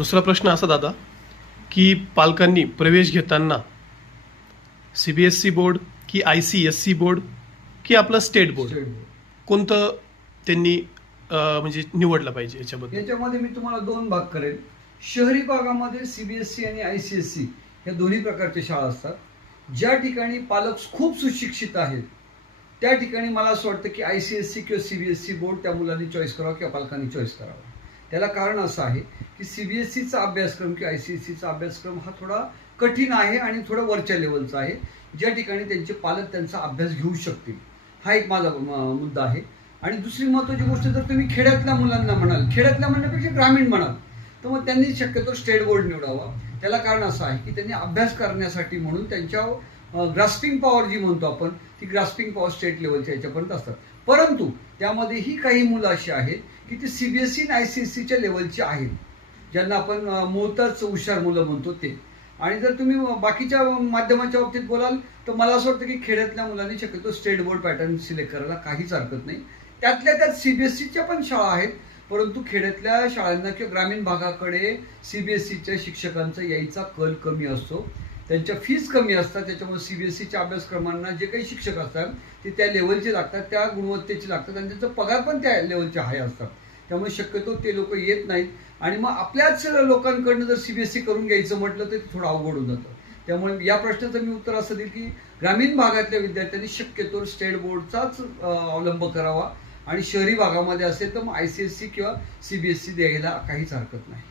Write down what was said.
दुसरा प्रश्न असा दादा की पालकांनी प्रवेश घेताना CBSE बोर्ड की ICSE बोर्ड की आपलं स्टेट बोर्ड कोणतं त्यांनी म्हणजे निवडलं पाहिजे याच्याबद्दल? याच्यामध्ये मी तुम्हाला दोन भाग करेन. शहरी भागामध्ये CBSE आणि ICSE या दोन्ही प्रकारच्या शाळा असतात. ज्या ठिकाणी पालक खूप सुशिक्षित आहेत त्या ठिकाणी मला असं वाटतं की ICSE किंवा CBSE बोर्ड त्या मुलांनी चॉईस करावं किंवा पालकांनी चॉईस करावं. त्याला कारण असं आहे की CBSEचा अभ्यासक्रम किंवा ICSEचा अभ्यासक्रम हा थोडा कठीण आहे आणि थोडा वरच्या लेवलचा आहे, ज्या ठिकाणी त्यांचे पालक त्यांचा अभ्यास घेऊ शकतील. हा एक माझा मुद्दा आहे. आणि दुसरी महत्त्वाची गोष्ट, जर तुम्ही खेड्यातल्या मुलांना म्हणाल, खेड्यातल्या म्हणण्यापेक्षा ग्रामीण म्हणाल, तर मग त्यांनी शक्यतो स्टेट बोर्ड निवडावा. त्याला कारण असं आहे की त्यांनी अभ्यास करण्यासाठी म्हणून त्यांच्या ग्रास्पिंग पॉवर जी म्हणतो आपण, ती ग्रास्पिंग पॉवर स्टेट लेवलच्या याच्यापर्यंत असतात. परंतु त्यामध्येही काही मुलं अशी आहेत की ती CBSE आणि ICSEच्या लेवलची आहेत, ज्यांना आपण मूळतच हुशार मुलं म्हणतो ते. आणि जर तुम्ही बाकीच्या माध्यमाच्या बाबतीत बोलाल तर मला असं वाटतं की खेड्यातल्या मुलांनी शक्यतो स्टेट बोर्ड पॅटर्न सिलेक्ट करायला काहीच हरकत नाही. त्यातल्या त्यात CBSEच्या पण शाळा आहेत, परंतु खेड्यातल्या शाळांना किंवा ग्रामीण भागाकडे CBSEच्या शिक्षकांचा यायचा कल कमी असतो, त्यांच्या फीस कमी असतात. त्याच्यामुळे CBSEच्या अभ्यासक्रमांना जे काही शिक्षक असतात ते त्या लेवलचे लागतात, त्या गुणवत्तेचे लागतात आणि त्यांचा पगार पण त्या लेवलचे हाय असतात. त्यामुळे शक्यतो ते लोक येत नाहीत आणि मग आपल्याच लोकांकडनं जर CBSE करून घ्यायचं म्हटलं तर ते थोडं अवघड होऊन जातं. त्यामुळे या प्रश्नाचं मी उत्तर असं देईल की ग्रामीण भागातल्या विद्यार्थ्यांनी शक्यतो स्टेट बोर्डचाच अवलंब करावा आणि शहरी भागामध्ये असेल तर मग ICSE किंवा CBSE द्यायला काहीच हरकत नाही.